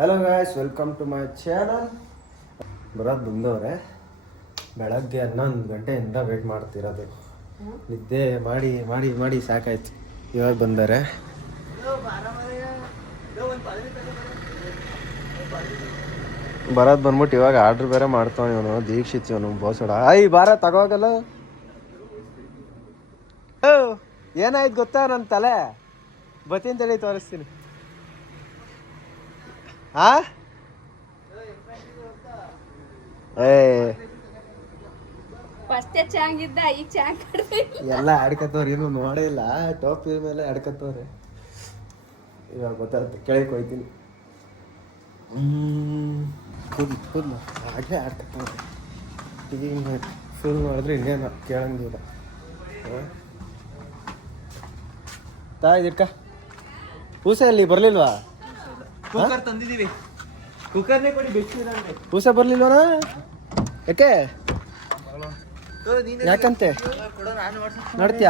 Hello guys, welcome to my channel. ಬರೋದು ಬಂದವ್ರೆ. ಬೆಳಗ್ಗೆ 11 ಗಂಟೆಯಿಂದ ವೇಟ್ ಮಾಡ್ತಿರೋದು. ನಿದ್ದೆ ಮಾಡಿ ಮಾಡಿ ಮಾಡಿ ಸಾಕಾಯ್ತು. ಇವಾಗ ಬಂದರೆ ಬರೋದು ಬಂದ್ಬಿಟ್ಟು ಇವಾಗ ಆರ್ಡ್ರ್ ಬೇರೆ ಮಾಡ್ತಾವ ಇವನು. ದೀಕ್ಷಿತ್ ಇವನು ಬೋಸೋಡ. ಬಾರ ತಗೋಗಲ್ಲ. ಏನಾಯ್ತು ಗೊತ್ತಾ, ನನ್ನ ತಲೆ ಬತ್ತೀನಿ ತೋರಿಸ್ತೀನಿ. ಎಲ್ಲ ಆಡ್ಕತ್ತವ್ರಿ, ಏನು ನೋಡಿಲ್ಲ. ಟೋಪಿ ಮೇಲೆ ಆಡ್ಕತ್ತವ್ರೆ. ಇವಾಗ ಗೊತ್ತಾಗುತ್ತೆ. ಕೆಳಗೆ ಹೋಯ್ತೀನಿ. ಕೂದ್ಲು ಆಗಲೇ ಆಡ್ಕತ್ತವ್ರೆ. ಈಗ ಫುಲ್ ಮಾಡಿದ್ರೆ ಇನ್ನೇನು ಕೇಳಂಗಿಲ್ಲ. ಇದಿಟ್ಕ ಪೂಸೆ ಅಲ್ಲಿ ಬರ್ಲಿಲ್ವಾ? ಕುಕ್ಕರ್ ತಂದಿದೀವಿ. ಕುಕ್ಕರ್ನೇ ಕೊಡಿ. ಪೂಸೆ ಬರ್ಲಿಲ್ವನ? ಯಾಕೆ? ಯಾಕಂತೆ ನೋಡ್ತೀಯ?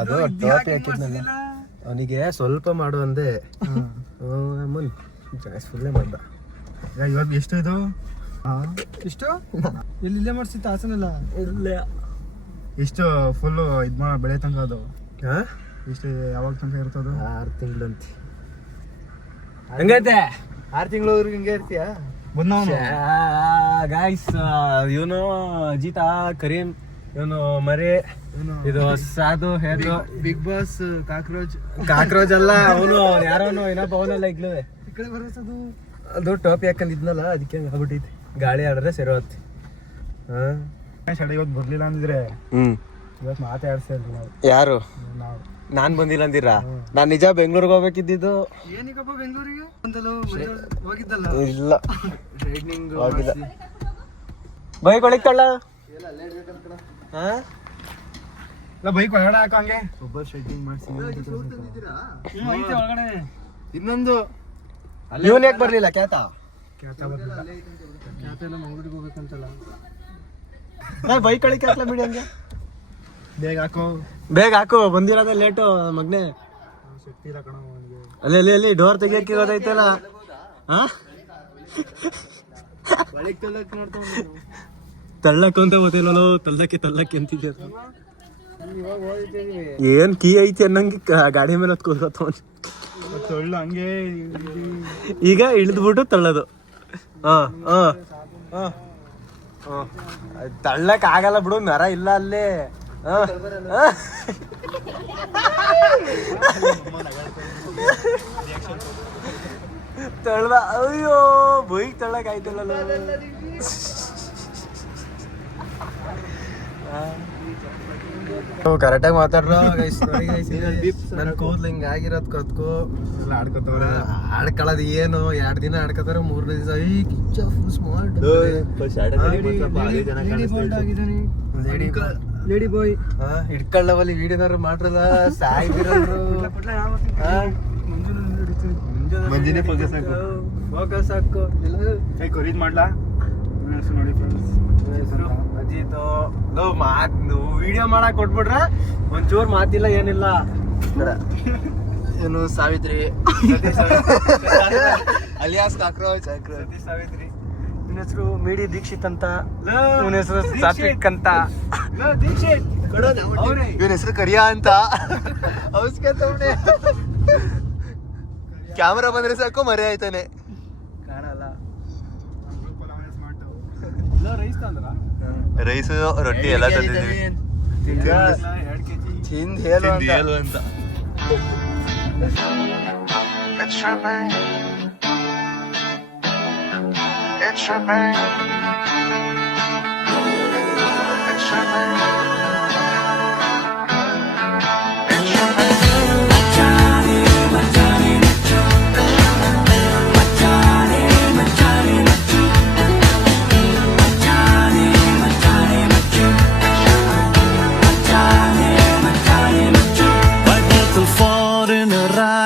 ಅದು ಟೋಪಿ ಹಾಕಿದ್ನಲ್ಲ ಅವನಿಗೆ ಸ್ವಲ್ಪ ಮಾಡು ಅಂದೆ. ಫುಲ್ಲೇ ಮಾಡ್ದ. ಇವಾಗ ಎಷ್ಟು ಇದು? ಇಷ್ಟು ಇಲ್ಲೇ ಮಾಡ್ಸಿತ್ತು ಹಾಸನೆಲ್ಲ ಇಲ್ಲ. ಎಷ್ಟು ಫುಲ್ಲು ಇದು ಮಾಡ ಬೆಳೆ ತನಕ ಅದು ಎಷ್ಟು ಯಾವಾಗ ತನಕ ಇರ್ತದ? 6 ತಿಂಗಳಂತೆ. ಹಂಗೈತೆ 6 ತಿಂಗಳವರೆಗೆ ಹಿಂಗೆ ಇರ್ತೀಯ? ಗಾಯ್ಸ್, ಇವನು ಅಜಿತ, ಕರೀಂ, ಇವನು ಮರಿ, ಇದು ಸಾಧು, ಹೇದು ಬಿಗ್ ಬಾಸ್ ಕಾಕ್ರೋಚ್ ಅಲ್ಲ ಅವನು. ಯಾರೋನು ಇನ್ನೊಬ್ಬ ಅವನಲ್ಲ ಈಗ್ಲೂ ಈ ಕಡೆ ಬರೋಸದು. ಅದು ಟೋಪಿ ಹಾಕೊಂಡಿದ್ನಲ್ಲ, ಅದಕ್ಕೆ ಆಗ್ಬಿಟ್ಟೈತಿ. ಗಾಳಿ ಆಡ್ರೆ ಸರಿ ಹೋಗ್ತಿ. ಇವತ್ತು ಬರ್ಲಿಲ್ಲ ಅಂದಿದ್ರೆ ಇವತ್ತು ಮಾತಾಡ್ಸಿಲ್ಲ ನಾವು. ಯಾರು? ನಾವು. ನಾನ್ ಬಂದಿಲ್ಲ ಅಂದಿರ? ನಾನ್ ನಿಜ ಬೆಂಗ್ಳೂರ್ಗೆ ಹೋಗ್ಬೇಕಿದ್ದು. ಏನಕ್ಕಪ್ಪ ಬೆಂಗಳೂರಿಗೆ ಹೋಗಿದ್ದಲ್ಲ? ಇಲ್ಲ, ಹೋಗಿದ್ದ. ಬೈಕ್ ಒಳಕ್ಕಲ್ಲ ಬೈಕ್ ಒಳಗಡೆ ಹಾಕಂಗೆ ಒಬ್ಬ ಶೆಟ್ಟಿಂಗ್ ಮಾಡಿಸಿ ಒಳಗಡೆ. ಇನ್ನೊಂದು ಇವನ್ ಯಾಕೆ ಬರ್ಲಿಲ್ಲ? ಕ್ಯಾತ ಮಂಗ್ಳೂರಿಗೆ ಹೋಗ್ಬೇಕಂತಲ್ಲ. ಬೈಕ್ ಕಳಿಕೆ ಹಾಕ್ಲ ಬಿಡಿ. ಹಂಗೆ ಬೇಗ ಹಾಕು. ಬಂದಿರೋದೇ ಲೇಟು ಮಗ್ನೆ. ಶಕ್ತಿ ಇಲ್ಲ ಕಣ ಅವನಿಗೆ. ಅಲ್ಲಿ ಡೋರ್ ತೆಗಿಯಕ್ಕೆ ಗೊತ್ತೈತಲ್ಲ. ತಳ್ಳಕ್ ಅಂತ ಗೊತ್ತಿಲ್ಲ. ತಳ್ಳಕ್ಕೆ ಅಂತಿದ್ಯ. ಏನ್ ಕೀ ಐತಿ ಅನ್ನಂಗೆ ಗಾಡಿ ಮೇಲೆ ಕೂತ್ಕೊತ ತೊಳ್ಳು ಹಂಗೆ. ಈಗ ಇಳಿದ್ಬಿಟ್ಟು ತಳ್ಳೋದು. ತಳ್ಳಕ್ ಆಗಲ್ಲ ಬಿಡು, ನರ ಇಲ್ಲ ಅಲ್ಲೇ. ತಳ್ಳ. ಅಯ್ಯೋ, ಬೈಕ್ ತಳ್ಳಕ್ ಆಯ್ತಲ್ಲ. ಕರೆಕ್ಟಾಗಿ ಮಾತಾಡ್ರ. ನನ್ ಕೂದ್ಲು ಹಿಂಗ ಆಗಿರೋದ್ ಕತ್ಕೋ ಆಡ್ಕೊತವ್ರ. ಆಡ್ಕೊಳ್ಳೋದು ಏನು? 2 ದಿನ ಆಡ್ಕೊತಾರ, 3 ದಿವಸ ಫುಲ್ ಸ್ಮಾರ್ಟ್. ಲೇಡಿ ಬಾಯ್ ಇಟ್ಕೊಳ್ಳವಲ್ಲಿ ವಿಡಿಯೋನಾರು ಮಾಡ್ರಲ್ಲ. ಸಾಯ್ಬಿರಲ್ರು. ಮಂಜಿನೇ ಫೋಕಸ್ ಹಾಕು. ಕೊರಿದ್ ಮಾಡ್ಲಾ ನೋಡಿ ಫ್ರೆಂಡ್ಸ್. ಅಜಿತ್ ವಿಡಿಯೋ ಮಾಡಕ್ ಕೊಟ್ಬಿಟ್ರ ಒಂಚೂರ್ ಮಾತಿಲ್ಲ, ಏನಿಲ್ಲ. ಏನು ಸಾವಿತ್ರಿ ಅಲಿಯಾಸ್ ಕಾಕ್ರೋಚ್. ಸಾವಿತ್ರಿ. ಇವನ ಹೆಸರು ಮೇಡಿ ದೀಕ್ಷಿತ್ ಅಂತ. ಇವನ ಹೆಸರು ಸಾತ್ವಿಕ್ ಅಂತ. ದೀಕ್ಷಿತ್. ಇವನ ಹೆಸರು ಕರಿಯಾ ಅಂತ. ಕ್ಯಾಮರಾ ಬಂದ್ರೆ ಸಾಕು ಮರೆ ಆಯ್ತಾನೆ. ಕಾಣಲ್ಲ. ರೈಸ್ ರೊಟ್ಟಿ ಎಲ್ಲ ತಂದಿದ್ದೀವಿ. ತಿಂದು ಹೇಳು ಅಂತ.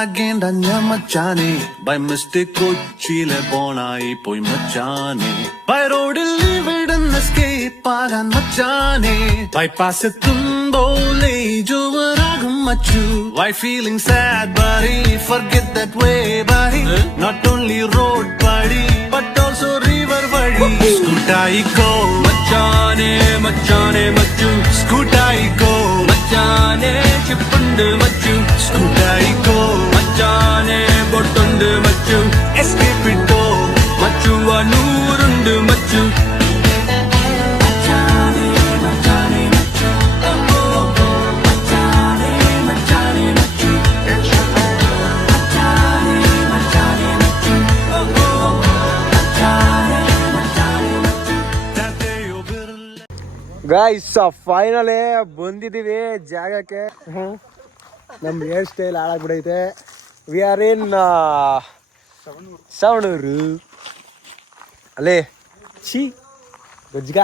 genda macciane. By mistake Kochile bonai poi macciane. By road leave it and escape pagan macciane. Bypass it tumbole jovaragam machu. Why feeling sad buddy? Forget that way buddy. Not only road buddy but also river buddy. Scootaiko macciane macciane machu. Scootaiko macciane chippundu machu. Scootaiko macciane bottundu machu. Escape it machu anurundu machu. Macciane macciane machu. Oh oh oh macciane macciane machu. Macciane macciane machu. Oh oh oh macciane macciane machu. Tateyo birla. Guys finally ಬಂದಿದ್ದೀವಿ ಜಾಗಕ್ಕೆ. ನಮ್ಮ hair style ಹಾಳಾಗ್ಬಿಡೈತೆ. We are ಇನ್ ಸವಣೂರು. ಅಲ್ಲೇ ಛೀ ಗಜ್ಗ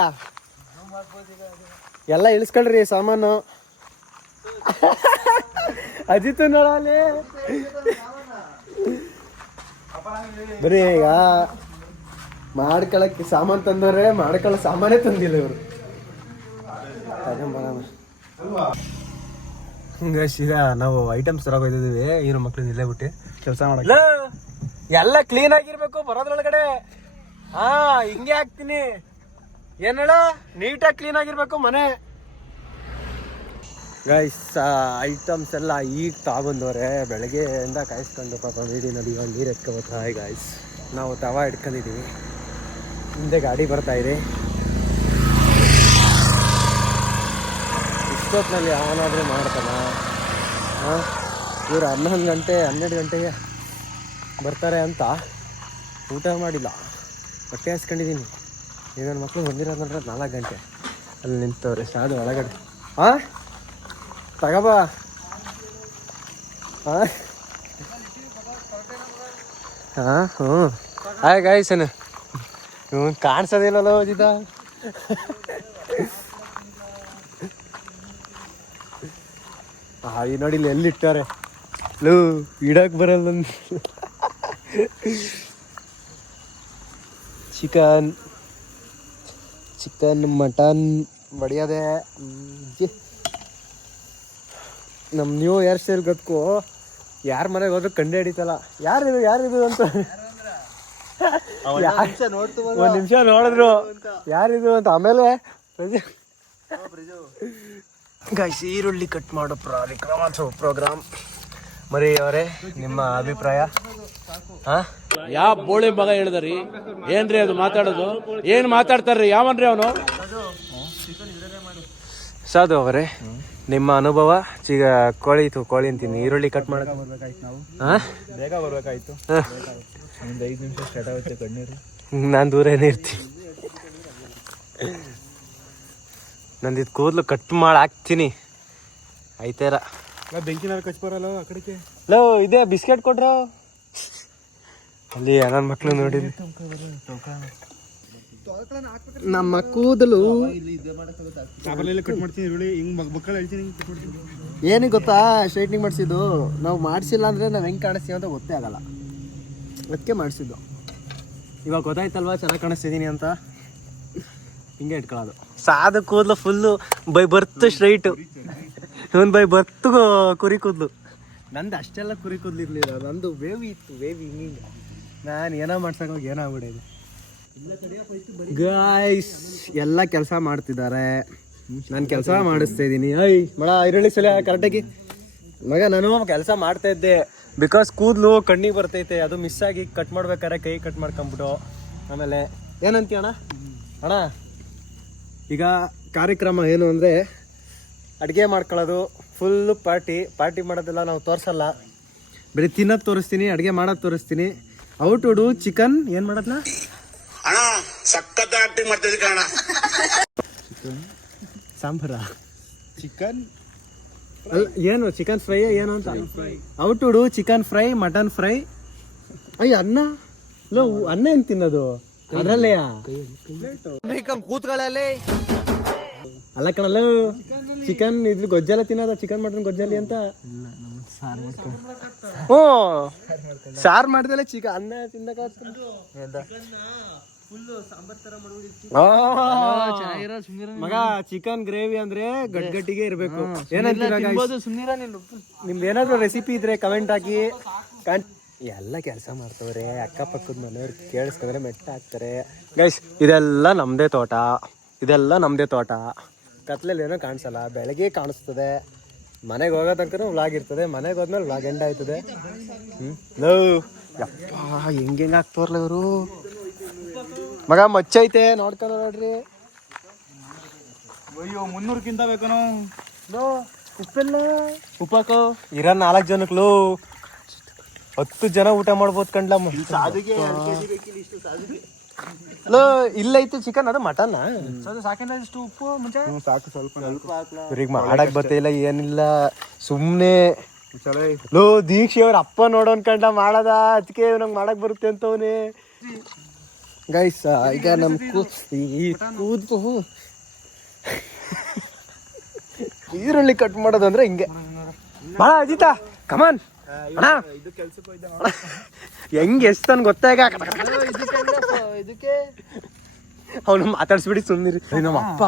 ಎಲ್ಲ ಇಳಿಸ್ಕೊಳ್ರಿ ಸಾಮಾನು. ಅಜಿತ್ ನೋಡಲ್ಲಿ ಬರೀ ಈಗ ಮಾಡ್ಕೊಳಕ್ಕೆ ಸಾಮಾನು ತಂದವ್ರೆ, ಮಾಡ್ಕೊಳ್ಳೋ ಸಾಮಾನೇ ತಂದಿಲ್ಲ ಇವರು. ಈಗ ನಾವು ಐಟಮ್ಸ್ ತರೋಗಿದ್ದೀವಿ. ಏನು ಮಕ್ಳು ಇಲ್ಲೇ ಬಿಟ್ಟು ಕೆಲಸ ಮಾಡಕ್ಕೆ ಎಲ್ಲ ಕ್ಲೀನ್ ಆಗಿರ್ಬೇಕು ಬರೋದ್ರೊಳಗಡೆ. ಹಾ ಹಿಂಗೆ ಹಾಕ್ತೀನಿ ಏನ್ ಹೇಳ, ನೀಟಾಗಿ ಕ್ಲೀನ್ ಆಗಿರ್ಬೇಕು ಮನೆ. ಗೈಸ್ ಐಟಮ್ಸ್ ಎಲ್ಲ ಈಗ ತಗೊಂಬಂದವ್ರೆ. ಬೆಳಗ್ಗೆಯಿಂದ ಕಾಯಿಸ್ಕೊಂಡು ಪಾಪ ವೀಡಿ ನದಿ ನೀರು ಎತ್ಕೋಬೇಕು. ಹಾಯ್ ಗಾಯ್ಸ್, ನಾವು ತವಾ ಇಟ್ಕೊಂಡಿದ್ದೀವಿ, ಹಿಂದೆ ಗಾಡಿ ಬರ್ತಾ ಇದೆ. ಇಷ್ಟೊತ್ತಿನಲ್ಲಿ ಯಾವನಾದರೂ ಮಾಡ್ತಾನ? ಹಾಂ, ಇವರು 11 ಗಂಟೆ 12 ಗಂಟೆಗೆ ಬರ್ತಾರೆ ಅಂತ ಊಟ ಮಾಡಿಲ್ಲ, ಹೊಟ್ಟೆ ಹಾಸ್ಕೊಂಡಿದ್ದೀನಿ. ಈಗ ನನ್ನ ಮಕ್ಕಳು ಬಂದಿರೋದು ನೋಡ್ರೆ 4 ಗಂಟೆ ಅಲ್ಲಿ ನಿಂತವ್ರೆ ಸಾದು ಒಳಗಡೆ. ಹಾಂ ತಗೋಬಾ. ಹಾಂ ಹಾಂ ಹ್ಞೂ ಹಾಯ್ ಗಾಯ್ಸನ ಇವ್ ಕಾಣಿಸೋದಿಲ್ಲಲ್ಲ ಓದಿದ್ದ. ಈ ನೋಡಿ ಇಲ್ಲಿ ಎಲ್ಲಿಟ್ಟಾರೆ ಲೂ, ಇಡಕ್ಕೆ ಬರಲ್ಲ. ಚಿಕನ್ ಚಿಕನ್ ಮಟನ್ ಬಡಿಯೋದೆ. ನಮ್ಮ ನ್ಯೂ ಹೇರ್ ಸ್ಟೈಲ್ ಗೊತ್ತಕ್ಕೂ ಯಾರ ಮನೆಗೆ ಹೋದ್ರು ಕಂಡು ಹಿಡಿತಲ್ಲ ಯಾರಿದು ಅಂತ. ಒಂದು ನಿಮಿಷ ನೋಡಿದ್ರು ಯಾರಿದು ಅಂತ. ಆಮೇಲೆ ಗಾಯ್ಸ್ ಈರುಳ್ಳಿ ಕಟ್ ಮಾಡೋ ಪ್ರೋಗ್ರಾಮ್. ಮರಿ ಅವರೇ, ನಿಮ್ಮ ಅಭಿಪ್ರಾಯ? ಹಾಂ, ಯಾವ ಬೋಳಿ ಮಗ ಹೇಳಿದ್ರಿ? ಏನ್ರಿ ಅದು ಮಾತಾಡೋದು? ಏನ್ ಮಾತಾಡ್ತಾರ್ರಿ? ಯಾವನ್ರಿ ಅವನು? ಸಾಧು ಅವರೇ, ನಿಮ್ಮ ಅನುಭವ? ಈಗ ಕೋಳಿ ಅಂತೀನಿ, ಈರುಳ್ಳಿ ಕಟ್ ಮಾಡಕ್ಕೆ ಹಾಂ ಬೇಗ ಬರ್ಬೇಕಾಯ್ತು. ಒಂದು 5 ನಿಮಿಷ ಸ್ಟಾರ್ಟ್ ಆಗುತ್ತೆ ಕಣ್ಣೀರು. ನಾನು ದೂರನೇ ಇರ್ತೀನಿ. ನಂದಿದ್ದು ಕೂದಲು ಕಟ್ ಮಾಡಿ ಹಾಕ್ತೀನಿ ಆಯ್ತಾರ. ಬೆಂಕಿನಾರು ಕಚ್ ಬರಲ್ಲ ಆ ಕಡೆಗೆ. ಲೋ ಇದೇ ಬಿಸ್ಕೆಟ್ ಕೊಟ್ರು ಅಲ್ಲಿ ನನ್ನ ಮಕ್ಳು ನೋಡಿ. ನಮ್ಮ ಕೂದಲು ಕಟ್ ಮಾಡ್ತೀನಿ ಈರುಳ್ಳಿ ಹಿಂಗ್ ಮಕ್ಕಳು ಹೇಳ್ತೀನಿ. ಏನಿಗೆ ಗೊತ್ತಾ, ಸ್ಟ್ರೈಟ್ನಿಂಗ್ ಮಾಡಿಸಿದ್ದು. ನಾವು ಮಾಡಿಸಿಲ್ಲ ಅಂದರೆ ನಾವು ಹೆಂಗೆ ಕಾಣಿಸ್ತೀವಿ ಅಂತ ಗೊತ್ತೇ ಆಗಲ್ಲ, ಅದಕ್ಕೆ ಮಾಡಿಸಿದ್ದು. ಇವಾಗ ಗೊತ್ತಾಯ್ತಲ್ವಾ ಚೆನ್ನಾಗಿ ಕಾಣಿಸ್ತಿದ್ದೀನಿ ಅಂತ. ಹಿಂಗೆ ಇಟ್ಕೊಳ್ಳೋದು. ಸಾದು ಕೂದಲು ಫುಲ್ಲು ಬೈ ಬರ್ತು ಸ್ಟ್ರೈಟು, ಇವನ್ ಬೈ ಬರ್ತು ಕುರಿ ಕೂದಲು. ನಂದು ಅಷ್ಟೆಲ್ಲ ಕುರಿ ಕೂದಲಿರ್ಲಿಲ್ಲ, ನಂದು ವೇವಿ ಇತ್ತು, ವೇವಿ ಹಿಂಗೆ. ನಾನು ಏನೋ ಮಾಡ್ಸೋಕೋಗಿ ಏನಾಗ್ಬಿಟ್ಟಿದೆ. ಗಾಯ್ಸ್ ಎಲ್ಲ ಕೆಲಸ ಮಾಡ್ತಿದ್ದಾರೆ, ನಾನು ಕೆಲಸ ಮಾಡಿಸ್ತಾ ಇದ್ದೀನಿ. ಮಳ ಈರುಳ್ಳಿ ಸಲ ಕರೆಕ್ಟಾಗಿ ಮಗ ನಾನು ಕೆಲಸ ಮಾಡ್ತಾ ಇದ್ದೆ. ಬಿಕಾಸ್ ಕೂದಲು ಕಣ್ಣಿಗೆ ಬರ್ತೈತೆ, ಅದು ಮಿಸ್ ಆಗಿ ಕಟ್ ಮಾಡ್ಬೇಕಾರೆ ಕೈ ಕಟ್ ಮಾಡ್ಕೊಂಬಿಟ್ಟು. ಆಮೇಲೆ ಏನಂತೀಯ ಅಣ್ಣ ಈಗ ಕಾರ್ಯಕ್ರಮ ಏನು ಅಂದರೆ ಅಡುಗೆ ಮಾಡ್ಕೊಳ್ಳೋದು, ಫುಲ್ಲು ಪಾರ್ಟಿ ಮಾಡೋದೆಲ್ಲ ನಾವು ತೋರಿಸಲ್ಲ. ಬರೀ ತಿನ್ನೋದು ತೋರಿಸ್ತೀನಿ, ಅಡುಗೆ ಮಾಡೋದು ತೋರಿಸ್ತೀನಿ. ಔಟುಡು ಚಿಕನ್ ಏನು ಮಾಡೋದ್ನ ಅಣ್ಣ ಸಖತ್ ಆಕ್ಟಿಂಗ್ ಮಾಡ್ತಿದ್ದೆ ಕಣ. ಸಾಂಬಾರ ಚಿಕನ್ ಏನು ಚಿಕನ್ ಫ್ರೈ ಏನು ಅಂತ. ಔಟುಡು ಚಿಕನ್ ಫ್ರೈ, ಮಟನ್ ಫ್ರೈ. ಅಯ್ಯ ಅನ್ನ ಲೋ, ಅನ್ನ ಏನು ತಿನ್ನೋದು ಅದರಲ್ಲೇ ಕೂತ್ಕೊಳ್ಳಲ್ಲಿ ಅಲ್ಲ ಕಣಲ್ಲ. ಚಿಕನ್ ಇದ್ರ ಗೊಜ್ಜೆಲ್ಲ ತಿನ್ನೋದ, ಚಿಕನ್ ಮಟನ್ ಗೊಜ್ಜಲ್ಲಿ ಅಂತ. ಹ್ಞೂ ಸಾರು ಮಾಡ್ದಲೆ ಚಿಕನ್ ಅನ್ನ ತಿನ್ನಕ ಮಗ ಚಿಕನ್ ಗ್ರೇವಿ ಅಂದ್ರೆ ಗಟ್ಟಿಗೆ ಇರ್ಬೇಕು. ಏನಂತೀರ ನಿಮ್ದು ಏನಾದ್ರು ರೆಸಿಪಿ ಇದ್ರೆ ಕಮೆಂಟ್ ಹಾಕಿ. ಎಲ್ಲ ಕೆಲಸ ಮಾಡ್ತವ್ರೆ, ಅಕ್ಕಪಕ್ಕದ ಮನೆಯವ್ರು ಕೇಳಿಸ್ಕೊಂಡ್ರೆ ಮೆಟ್ಟ ಹಾಕ್ತಾರೆ. ಗೈಸ್ ಇದೆಲ್ಲ ನಮ್ದೇ ತೋಟ. ಕತ್ಲಲ್ಲಿ ಏನೋ ಕಾಣಿಸಲ್ಲ, ಬೆಳಗ್ಗೆ ಕಾಣಿಸ್ತದೆ. ಮನೆಗೆ ಹೋಗೋ ತನಕ ವ್ಲಾಗ್ ಇರ್ತದೆ, ಮನೆಗೆ ಹೋದ್ಮೇಲೆ ವ್ಲಾಗ್ ಎಂಡ್ ಆಯ್ತದೆ. ಯಪ್ಪ ಹೆಂಗೆ ಹಾಕ್ತವ್ರಲ್ಲ ಇವರು. ಮಗ ಮಚ್ಚೈತೆ ನೋಡ್ಕೊಂಡು ನೋಡ್ರಿ. ಅಯ್ಯೋ 300ಕ್ಕಿಂತ ಬೇಕನೋ ಉಪ್ಪೆಲ್ಲ ಉಪ್ಪಾಕೋ ಇರೋ 4 ಜನಕ್ಕೂ 10 ಜನ ಊಟ ಮಾಡ್ಬೋದು ಕಂಡ್ಲ. ಇಲ್ಲ ಐತೆ ಚಿಕನ್, ಅದು ಮಟನ್ ಸಾಕಿನ ಇಷ್ಟು ಉಪ್ಪು ಮುಂಚೆ ಸಾಕು, ಸ್ವಲ್ಪ ಈಗ ಮಾಡಕ್ ಬರ್ತಿಲ್ಲ ಏನಿಲ್ಲ, ಸುಮ್ನೆ ಲೋ ದೀಕ್ಷೆ ಅವ್ರ ಅಪ್ಪ ನೋಡೋನ್ ಕಂಡ ಮಾಡದ, ಅದಕ್ಕೆ ನಂಗೆ ಮಾಡಕ್ ಬರುತ್ತೆ ಅಂತವನೇ. ಗೈಸ್ ಈಗ ನಮ್ ಕೂದ್ಲು ಈರುಳ್ಳಿ ಕಟ್ ಮಾಡೋದಂದ್ರೆ ಹಿಂಗೆ ಮಾಡ ಅಜಿತಾ ಕಮಾನ್ ಅಣ್ಣ. ಹೆಂಗ್ ಎಷ್ಟು ತನ್ ಗೊತ್ತಾಗ ಅವನು ಮಾತಾಡ್ಸ್ಬಿಡಿ ಸುಮ್ಮನಿರಿ. ನಮ್ಮ ಅಪ್ಪ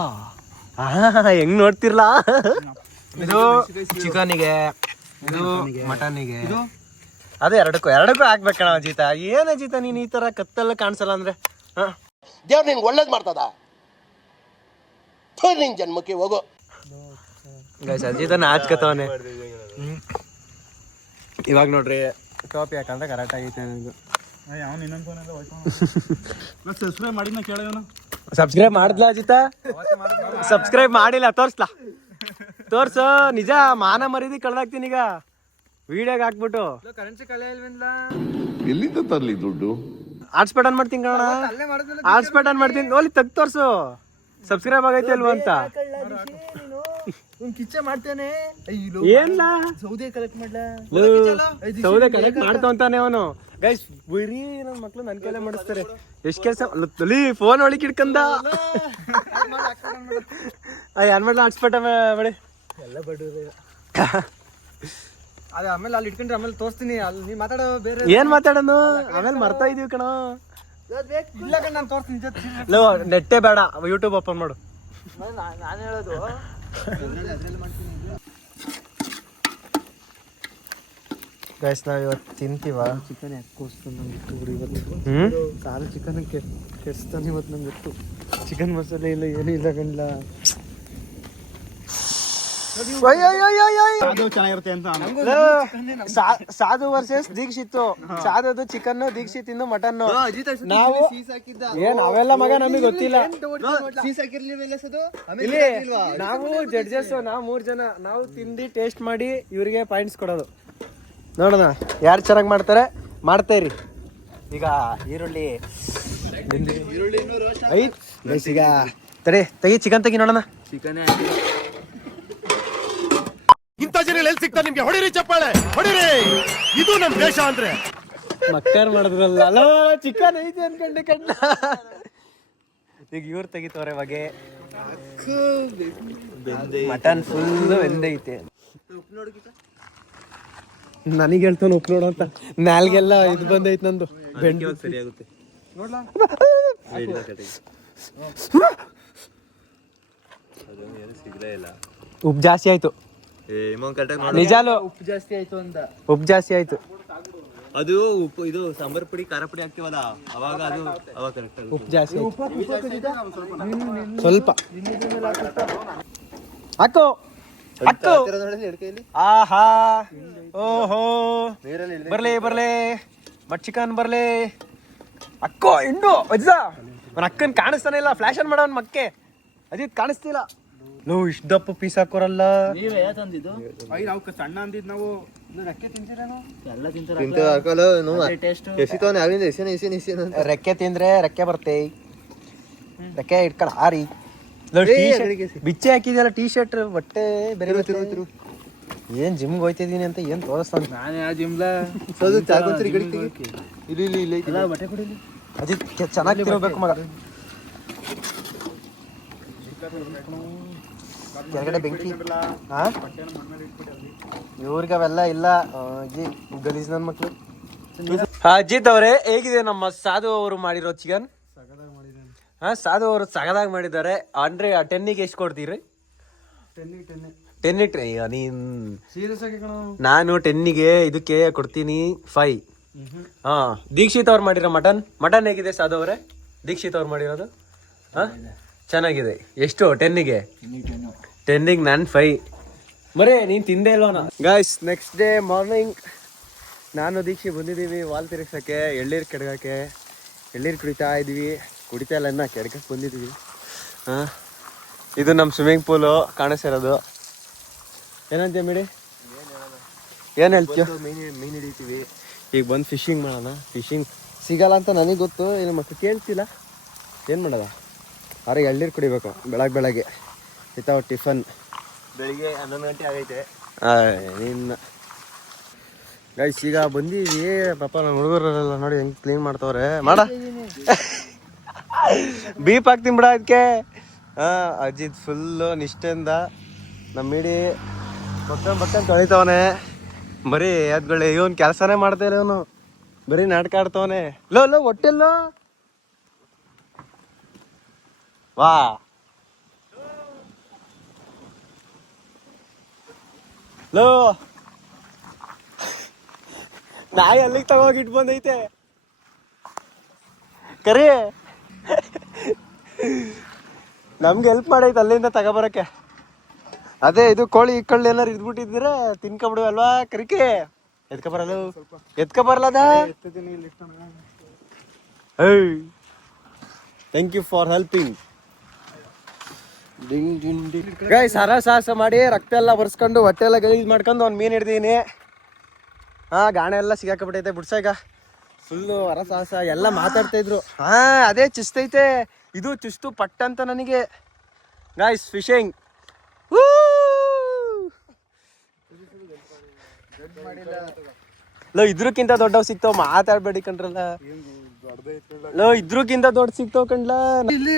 ಹೆಂಗ್ ನೋಡ್ತಿರ್ಲಾ. ಇದು ಚಿಕನಿಗೆ, ಇದು ಮಟನಿಗೆ, ಅದು ಎರಡಕ್ಕೂ ಹಾಕ್ಬೇಕಣ ಅಜಿತ. ಏನ್ ಅಜಿತ ನೀನ್ ಈ ತರ ಕತ್ತೆಲ್ಲ ಕಾಣಿಸಲ್ಲ ಅಂದ್ರೆ ದೇವ್ರು ನಿನ್ಗೆ ಒಳ್ಳೇದು ಮಾಡ್ತದ, ನಿನ್ ಜನ್ಮಕ್ಕೆ ಹೋಗೋ. ಅಜಿತ ನಾಚ್ಕತವನೆ. ಇವಾಗ ನೋಡ್ರಿ ಕಾಪಿ ಯಾಕಂದ್ರೆ ಕರೆಕ್ಟ್ ಆಗೈತೆ ನನಗೆ. ಸಬ್ಸ್ಕ್ರೈಬ್ ಮಾಡಿದ್ನ ಕೇಳೋನು. ಸಬ್ಸ್ಕ್ರೈಬ್ ಮಾಡಿದ್ಲ ಅಜಿತ? ಸಬ್ಸ್ಕ್ರೈಬ್ ಮಾಡಿಲ್ಲ, ತೋರ್ಸು ನಿಜ. ಮಾನ ಮರ್ಯಾದೆ ಕಳ್ದಾಕ್ತೀನಿ ಈಗ ವಿಡಿಯೋಗೆ ಹಾಕ್ಬಿಟ್ಟು. ಎಲ್ಲಿಂದ ತರ್ಲಿ ದುಡ್ಡು? ಹಾಟ್ಸ್ಪಾಟ್ ಆನ್ ಮಾಡ್ತೀನಿ ಕಣ, ಹಾಟ್ಸ್ಪಾಟ್ ಆನ್ ಮಾಡ್ತೀನಿ. ನೋಡಿ ತೆಗ್ ತೋರ್ಸು ಸಬ್ಸ್ಕ್ರೈಬ್ ಆಗೈತೆ ಅಲ್ವಾ ಅಂತ. ಕಿಚ್ಚೆ ಮಾಡ್ತೇನೆ. ಏನ್ಲ ಸೌದೆ ಕಲೆಕ್ಟ್ ಮಾಡ್ತಾವಂತಾನೆ ಅವನು. ಗೈಸ್ ಬರೀ ನನ್ನ ಮಕ್ಳು ನನ್ ಕೈಲೇ ಮಾಡಿಸ್ತಾರೆ. ಎಷ್ಟ್ ಕೆಲ್ಸ ಫೋನ್ ಒಳಗೆ ಇಟ್ಕಂದ. ಏನ್ ಮಾಡ್ಲ ಹಾಟ್ಸ್ಪಾಟ್ ಮಾಡಿ ಎಲ್ಲ ಬಡ್ಡು. ಅದೇ ಆಮೇಲೆ ಅಲ್ಲಿ ಇಟ್ಕೊಂಡ್ರೆ ಆಮೇಲೆ ತೋರಿಸ್ತೀನಿ. ಅಲ್ಲಿ ನೀ ಮಾತಾಡೋ ಬೇರೆ ಏನ್ ಮಾತಾಡೋನು ಆಮೇಲೆ ಮರ್ತಾ ಇದೀವಿ ಕಣ. ಇಲ್ಲ ಕಣ ನಾನು ತೋರಿಸ್ತೀನಿ. ನೆಟ್ಟೆ ಬೇಡ, ಯೂಟ್ಯೂಬ್ ಓಪನ್ ಮಾಡು. ನಾನು ಹೇಳೋದು ಗೈಸ್ ನಾವ್ ಇವತ್ತು ತಿಂತೀವ ಚಿಕನ್ ಯಾಕೆ ಕೋಸ್ತಾನೆ ನಮ್ಗೆ ಇವತ್ತು. ಸಾರು ಚಿಕನ್ ಕೆಡ್ಸ್ತಾನೆ ಇವತ್ತು ನಮ್ಗೆ ಇತ್ತು. ಚಿಕನ್ ಮಸಾಲೆ ಇಲ್ಲ ಏನೂ ಇಲ್ಲ ಕಣ್ಲ. ಚೆನ್ನಾಗಿರುತ್ತೆ ಅಂತ ಸಾಧು ವರ್ಸಸ್ ದೀಕ್ಷಿತ್ತು. ಸಾಧುದು ಚಿಕನ್, ದೀಕ್ಷಿತ್ ಮಟನ್. ನಾವು ನಾವೆಲ್ಲ ಮಗ ನಮಗೆ ಗೊತ್ತಿಲ್ಲ. ಇಲ್ಲಿ ನಾವು ಜಡ್ಜಸ್, ನಾವು 3 ಜನ ನಾವು ತಿಂದು ಟೇಸ್ಟ್ ಮಾಡಿ ಇವ್ರಿಗೆ ಪಾಯಿಂಟ್ಸ್ ಕೊಡೋದು. ನೋಡೋಣ ಯಾರು ಚೆನ್ನಾಗಿ ಮಾಡ್ತಾ ಇರಿ. ಈಗ ಈರುಳ್ಳಿ ಐತ್ ಈಗ ತೆಗಿ ಚಿಕನ್ ತೆಗಿ ನೋಡೋಣ. ಚಿಕನ್ ಇಂಥ ಜನ ಎಲ್ಲಿ ಸಿಗ್ತಾರೆ ನಿಮ್ಗೆ? ಹೊಡಿರಿ ಚಪ್ಪಾಳೆ ಹೊಡಿರಿ, ಇದು ನಮ್ ದೇಶ ಅಂದ್ರೆ. ಮಕ್ಕರ್ ಮಾಡಿದ್ರಲ್ಲ ಅಲೋ ಚಿಕನ್ ಐತಿ ಅನ್ಕೊಂಡೆ ಕಣ್ಣ. ಈಗ ಇವ್ರು ತೆಗಿತವ್ರೆ ಬಗೆ. ಮಟನ್ ಫುಲ್ ಬೆಂದೈತೆ. ನನಗೆ ಹೇಳ್ತಾನೆ ಉಪ್ಪು ನೋಡು ಅಂತ. ನಾಲ್ಗೆಲ್ಲ ಇದು ಬಂದೈತೆ ನಂದು ಬೆಂಡು. ಸರಿಯಾಗುತ್ತೆ. ಉಪ್ಪು ಜಾಸ್ತಿ ಆಯ್ತು ನಿಜಾಲು. ಉಪ್ಪು ಜಾಸ್ತಿ ಆಯ್ತು ಅಂತ. ಉಪ್ಪು ಜಾಸ್ತಿ ಆಯ್ತು. ಅದು ಉಪ್ಪು ಇದು ಸಾಂಬಾರ್ ಪುಡಿ ಖಾರ ಪುಡಿ ಹಾಕ್ತಿವಲ್ಲ ಅವಾಗ ಕರೆಕ್ಟ್. ಉಪ್ಪು ಜಾಸ್ತಿ ಆಯ್ತು ಸ್ವಲ್ಪ. ಹಾಕು ಆಹಾ ಓಹೋ ಬರ್ಲಿ ಮಟ್ ಚಿಕನ್ ಬರ್ಲಿ. ಅಕ್ಕೋ ಇಂಡು ಅಜ್ಜ ಅವನ ಅಕ್ಕನ್ ಕಾಣಿಸ್ತಾನೆ ಇಲ್ಲ. ಫ್ಲಾಶ್ ಆನ್ ಮಾಡವನ್ ಮಕ್ಕೆ ಅಜಿತ್ ಕಾಣಿಸ್ತಿಲ್ಲ. ಲೋ ಇಷ್ಟ ದಪ್ಪ ಪೀಸ್ ಹಾಕೋರಲ್ಲ. ನಾವು ಸಣ್ಣ ಅಂದಿದ್ ನಾವು ರೆಕ್ಕೆ ತಿಂತೀರೇನು? ಎಲ್ಲ ರೆಕ್ಕೆ ತಿಂದ್ರೆ ರೆಕ್ಕೆ ಬರ್ತೆ. ರೆಕ್ಕೆ ಇಟ್ಕೊಂಡು ಹಾರಿ. ಬಿಚ್ಚೆ ಹಾಕಿದ್ಯಲ್ಲ ಟೀ ಶರ್ಟ್ ಬಟ್ಟೆ ಬೇರೆ. ಏನ್ ಜಿಮ್ಗೆ ಹೋಯ್ತಿದೀನಿ ಅಂತ ಏನ್ ತೋರಿಸ್ತಾನೆ. ನಾನು ಯಾವ ಜಿಮ್ಲ ಬಟ್ಟೆ ಕೊಡಿಲಿ. ಅಜಿತ್ ಚೆನ್ನಾಗಿ ತಿನ್ಬೇಕು ಮಗ. ಕೆಳಗಡೆ ಬೆಂಕಿ ಹಾ ಇವ್ರಿಗೆ ಅವೆಲ್ಲ ಇಲ್ಲ ಅಜ್ಜಿ ಗಲೀಜ್ ನನ್ನ ಮಕ್ಳು. ಅಜಿತ್ ಅವರೇ, ಹೇಗಿದೆ ನಮ್ಮ ಸಾಧು ಅವರು ಮಾಡಿರೋ ಚಿಕನ್? ಹಾ, ಸಾಧು ಅವರು ಸಗದಾಗಿ ಮಾಡಿದ್ದಾರೆ. ಅಂದ್ರೆ 10ಗೆ ಎಷ್ಟು ಕೊಡ್ತೀರಿ? 10 ನಾನು 10ಗೆ ಇದಕ್ಕೆ ಕೊಡ್ತೀನಿ 5. ಹಾ, ದೀಕ್ಷಿತ್ ಅವ್ರು ಮಾಡಿರೋ ಮಟನ್ ಹೇಗಿದೆ ಸಾಧು ಅವರೇ? ದೀಕ್ಷಿತ್ ಅವ್ರು ಮಾಡಿರೋದು ಹಾ ಚೆನ್ನಾಗಿದೆ. ಎಷ್ಟು 10ಗೆ? 10ಗೆ ನಾನು 5. ಮರೇ ನೀನ್ ತಿಂದೇ ಇಲ್ವನ? ಗಾಯ್ಸ್, ನೆಕ್ಸ್ಟ್ ಡೇ ಮಾರ್ನಿಂಗ್ ನಾನು ದೀಕ್ಷೆ ಬಂದಿದ್ದೀವಿ ವಾಲ್ ತಿರುಗ್ಸಕ್ಕೆ, ಎಳ್ಳೀರು ಕೆಡಗಕ್ಕೆ. ಎಳ್ಳೀರು ಕುಡಿತಾ ಇದ್ದೀವಿ. ಕುಡಿತಾ ಇಲ್ಲ ಇನ್ನ, ಕೆಡಗಕ್ಕೆ ಬಂದಿದ್ದೀವಿ. ಹಾಂ, ಇದು ನಮ್ಮ ಸ್ವಿಮ್ಮಿಂಗ್ ಪೂಲು ಕಾಣಿಸಿರೋದು. ಏನಂತೀಯ ಮೇಡಿ? ಏನು ಹೇಳ್ತೀಯ? ಮೀನು ಹಿಡಿತೀವಿ ಈಗ. ಬಂದು ಫಿಶಿಂಗ್ ಮಾಡೋಣ. ಫಿಶಿಂಗ್ ಸಿಗಲ್ಲ ಅಂತ ನನಗೆ ಗೊತ್ತು, ಏನು ಮತ್ತೆ ಕೇಳ್ತಿಲ್ಲ. ಏನು ಮಾಡೋದ? ಅವ್ರಿಗೆ ಎಳ್ಳೀರು ಕುಡಿಬೇಕು ಬೆಳಗ್ಗೆ ವಿತೌಟ್ ಟಿಫನ್. ಬೆಳಿಗ್ಗೆ 11 ಗಂಟೆ ಆಗೈತೆ. ಇನ್ನು ಗೈಸ್ ಈಗ ಬಂದೀವಿ. ಪಾಪ ನಮ್ಮ ಹುಡುಗರೆಲ್ಲ ನೋಡಿ ಹೆಂಗೆ ಕ್ಲೀನ್ ಮಾಡ್ತವ್ರೆ. ಮಾಡ ಬೀಪ್ ಹಾಕ್ತೀನಿ ಬಿಡ ಅದಕ್ಕೆ. ಹಾಂ, ಅಜಿತ್ ಫುಲ್ಲು ನಿಷ್ಠೆಯಿಂದ ನಮ್ಮ ಮಿಡಿ ಬಕ್ಕನ್ ತೊಳಿತವನೆ. ಬರೀ ಅದ್ಗಳೇ ಇವನು ಕೆಲಸನೇ ಮಾಡ್ತಾ ಇಲ್ಲ. ಇವನು ಬರೀ ನಾಟಕ ಆಡ್ತವನೆ. ಲೋ ಹೊಟ್ಟೆಲ್ಲೋ ವಾ. ಲೋ ನಾಯಿ ಅಲ್ಲಿಗೆ ತಗೋಗಿ ಇಟ್ಟು ಬಂದೈತೆ ಕರಿ. ನಮ್ಗೆ ಹೆಲ್ಪ್ ಮಾಡೈತೆ ಅಲ್ಲಿಂದ ತಗೋಬರಕ್ಕೆ. ಅದೇ ಇದು ಕೋಳಿ ಕಳ್ಳು ಏನಾರು ಇದ್ಬಿಟ್ಟಿದ್ರೆ ತಿನ್ಕೊಬಿಡು ಅಲ್ವಾ ಕರಿಕೆ. ಎತ್ಕೊಬರಲ್ಲ ಎತ್ಕೊಬರಲ್ಲದ. Thank you for helping. Guys, ಸಾಹಸ ಮಾಡಿ ರಕ್ತ ಎಲ್ಲ ಬರ್ಸ್ಕೊಂಡು ಹೊಟ್ಟೆ ಎಲ್ಲ ಗಲೀಜ್ ಮಾಡ್ಕೊಂಡು ಒಂದು ಮೀನು ಹಿಡ್ದೀನಿ. ಹಾಂ, ಗಾಣ ಎಲ್ಲ ಸಿಗಾಕಬಿಟ್ಟೈತೆ ಬಿಡ್ಸ. ಈಗ ಫುಲ್ಲು ಸಾಹಸ ಎಲ್ಲ ಮಾತಾಡ್ತಾ ಇದ್ರು. ಹಾಂ, ಅದೇ ಚುಸ್ತೈತೆ. ಇದು ಚುಸ್ತು ಪಟ್ಟ ಅಂತ ನನಗೆ. ಗೈಸ್, ಫಿಶಿಂಗ್ ಲೋ ಇದ್ರಕ್ಕಿಂತ ದೊಡ್ಡವ್ ಸಿಗ್ತಾವ. ಮಾತಾಡ್ಬೇಡಿ ಕಣ್ರಲ್ಲ. ಲೋ ಇದ್ರಕ್ಕಿಂತ ದೊಡ್ಡ ಸಿಗ್ತಾವ ಕಣ್ಲ. ಇಲ್ಲಿ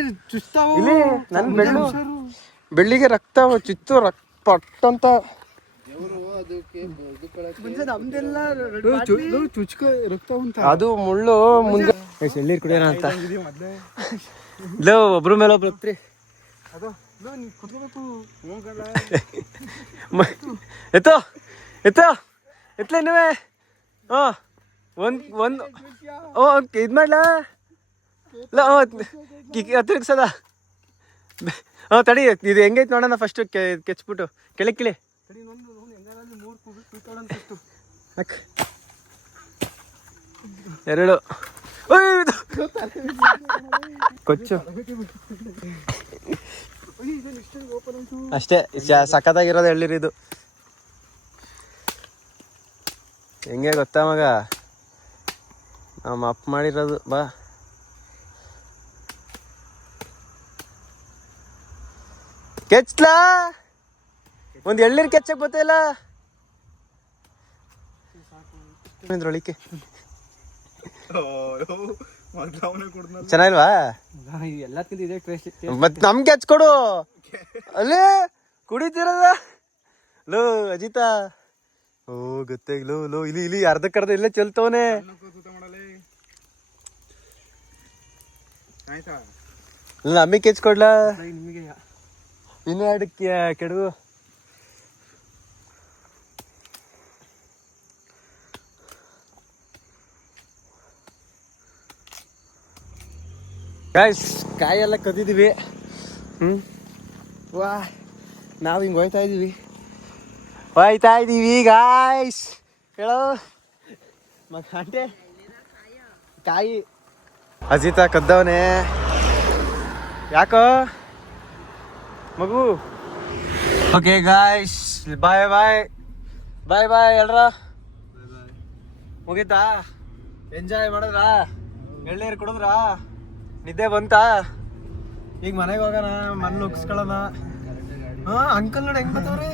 ನನ್ ಬೆಳ್ಳಿಗೆ ರಕ್ತ ಚಿತ್ತು ಪಟ್ಟ ಅಂತ. ಅದು ಮುಳ್ಳು ಮುಂದೆ ಎಳ್ಳೀರ್ ಕುಡಿಯೋಣ ಅಂತ. ಲೋ ಒಬ್ರು ಮೇಲೆ ಒಬ್ರು ಹತ್ರಿ. ಎತ್ತೋ ಎತ್ತಲೇ ನೀವೇ. ಹಾಂ, ಒಂದು ಇದು ಮಾಡ್ಲಾ? ಹತ್ತಿರಕ್ಸದ. ಹಾಂ, ತಡಿ. ಇದು ಹೆಂಗೈತೆ ನೋಡೋಣ ಫಸ್ಟು. ಕೆಚ್ಬಿಟ್ಟು ಕೆಳಗೆ ಎರಡು ಕೊಚ್ಚು ಅಷ್ಟೇ. ಸಖತ್ತಾಗಿರೋದು ಎಳ್ಳೀರಿದು. ಹೆಂಗೆ ಗೊತ್ತಾ ಮಗ, ನಮ್ಮ ಅಪ್ಪ ಮಾಡಿರೋದು. ಬಾ ಕೆಚ್ಲಾ, ಒಂದು ಎಳ್ಳೀರು ಕೆಚ್ಚಕ್ ಗೊತ್ತಿಲ್ಲ. ಒಳಿಕೆ ಚೆನ್ನಾಗಿಲ್ವಾ? ಮತ್ ನಮ್ಗೆ ಹಚ್ಕೊಡು. ಅಲ್ಲೇ ಕುಡಿತಿರದ. ಲೋ ಅಜಿತಾ, ಓ ಗೊತ್ತಾಗಿ. ಲೋ ಇಲ್ಲಿ ಅರ್ಧಕ್ಕರ್ಧ ಇಲ್ಲೇ ಚೆಲ್ತವನೆ. ನಮಗೆ ಕೆಚ್ಕೊಡ್ಲ? ಇನ್ನು ಅಡಕ್ಕೆ ಕೆಡವು. ಗಾಯ್ಸ್, ಕಾಯೆಲ್ಲ ಕದ್ದಿದ್ದೀವಿ. ವಾ, ನಾವು ಹಿಂಗೆ ಹೋಯ್ತಾ ಇದ್ದೀವಿ ಗಾಯ್ಸ್. ಹೇಳೋ ಮಗಂಟೆ ಕಾಯಿ. ಅಜಿತ ಕದ್ದವನೇ. ಯಾಕೋ ಮಗು? ಓಕೆ ಗಾಯ್ಸ್, ಬಾಯ್ ಎಲ್ರ. ಮುಗೀತಾ? ಎಂಜಾಯ್ ಮಾಡಿದ್ರಾ? ಎಳ್ನೀರು ಕುಡಿದ್ರಾ? ನಿದ್ದೆ ಬಂತಾ? ಈಗ ಮನೆಗೆ ಹೋಗೋಣ, ಮನೇಲಿ ಉಗ್ಸ್ಕೊಳ್ಳೋಣ. ಹಾಂ, ಅಂಕಲ್ ನೋಡಿ ಹೆಂಗ್ ಬರ್ತವ್ರಿ.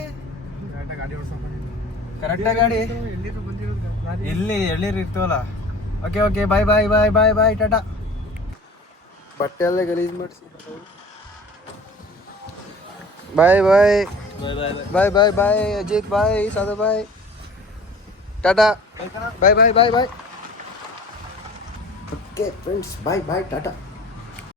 ಕರೆಕ್ಟಾಗಿ ಗಾಡಿ ಇಲ್ಲಿ ಎಳ್ಳೀರು ಇರ್ತೀವಲ್ಲ. Okay bye tata. ಬಟ್ಟೆ ಎಲ್ಲ ಗಲೀಜ್ ಮಾಡಿಸಿ ಬಾಯ್ ಬಾಯ್ ಬಾಯ್ ಬಾಯ್ ಬಾಯ್ ಬಾಯ್ ಬಾಯ್ ಅಜಿತ್ ಬಾಯ್ ಸಾಧು ಬಾಯ್ ಟಾಟಾ ಬಾಯ್ ಬಾಯ್ ಬಾಯ್ ಬಾಯ್ ಓಕೆ ಫ್ರೆಂಡ್ಸ್ ಬಾಯ್ ಬಾಯ್ ಟಾಟಾ